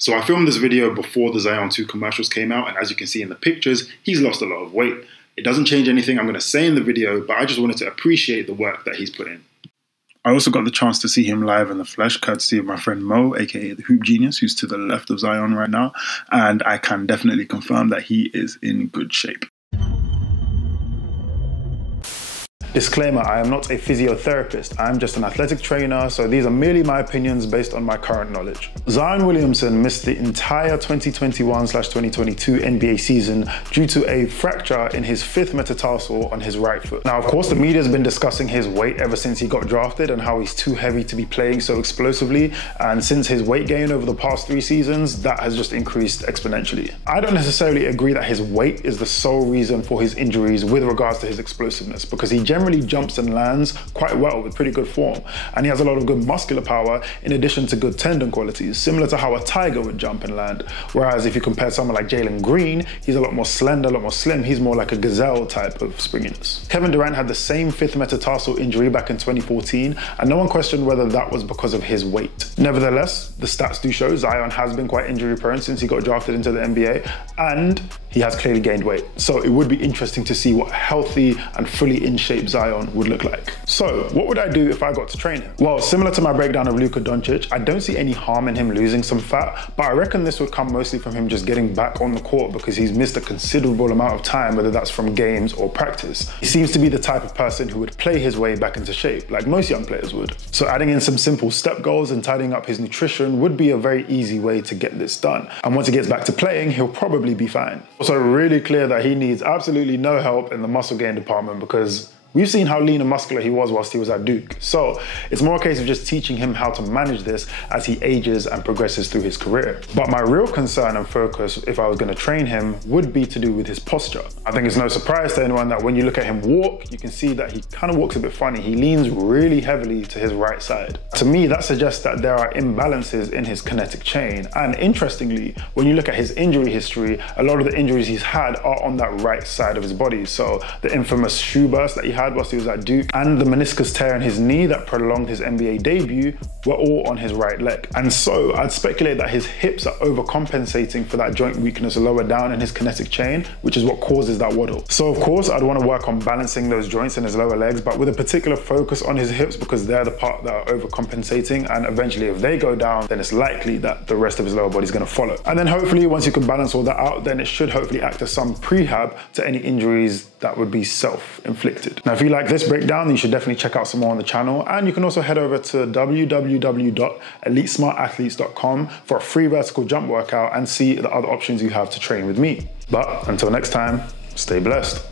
So I filmed this video before the Zion 2 commercials came out, and as you can see in the pictures, he's lost a lot of weight. It doesn't change anything I'm going to say in the video, but I just wanted to appreciate the work that he's put in. I also got the chance to see him live in the flesh, courtesy of my friend Mo, aka the Hoop Genius, who's to the left of Zion right now, and I can definitely confirm that he is in good shape. Disclaimer, I am not a physiotherapist. I am just an athletic trainer, so these are merely my opinions based on my current knowledge. Zion Williamson missed the entire 2021/2022 NBA season due to a fracture in his 5th metatarsal on his right foot. Now, of course, the media has been discussing his weight ever since he got drafted and how he's too heavy to be playing so explosively, and since his weight gain over the past 3 seasons, that has just increased exponentially. I don't necessarily agree that his weight is the sole reason for his injuries with regards to his explosiveness, because he generally jumps and lands quite well with pretty good form, and he has a lot of good muscular power in addition to good tendon qualities, similar to how a tiger would jump and land. Whereas if you compare someone like Jalen Green, he's a lot more slender, a lot more slim. He's more like a gazelle type of springiness. Kevin Durant had the same 5th metatarsal injury back in 2014, and no one questioned whether that was because of his weight. Nevertheless, the stats do show Zion has been quite injury prone since he got drafted into the NBA, and he has clearly gained weight. So it would be interesting to see what healthy and fully in shape Zion would look like. So what would I do if I got to train him? Well, similar to my breakdown of Luka Doncic, I don't see any harm in him losing some fat, but I reckon this would come mostly from him just getting back on the court, because he's missed a considerable amount of time, whether that's from games or practice. He seems to be the type of person who would play his way back into shape, like most young players would. So adding in some simple step goals and tidying up his nutrition would be a very easy way to get this done. And once he gets back to playing, he'll probably be fine. Also really clear that he needs absolutely no help in the muscle gain department, because we've seen how lean and muscular he was whilst he was at Duke. So it's more a case of just teaching him how to manage this as he ages and progresses through his career. But my real concern and focus, if I was going to train him, would be to do with his posture. I think it's no surprise to anyone that when you look at him walk, you can see that he kind of walks a bit funny. He leans really heavily to his right side. To me, that suggests that there are imbalances in his kinetic chain. And interestingly, when you look at his injury history, a lot of the injuries he's had are on that right side of his body. So the infamous shoe burst that he had whilst he was at Duke, and the meniscus tear in his knee that prolonged his NBA debut were all on his right leg. And so I'd speculate that his hips are overcompensating for that joint weakness lower down in his kinetic chain, which is what causes that waddle. So of course, I'd want to work on balancing those joints in his lower legs, but with a particular focus on his hips, because they're the part that are overcompensating, and eventually if they go down, then it's likely that the rest of his lower body is going to follow. And then hopefully once you can balance all that out, then it should hopefully act as some prehab to any injuries that would be self-inflicted. Now, if you like this breakdown, then you should definitely check out some more on the channel. And you can also head over to www.elitesmartathletes.com for a free vertical jump workout and see the other options you have to train with me. But until next time, stay blessed.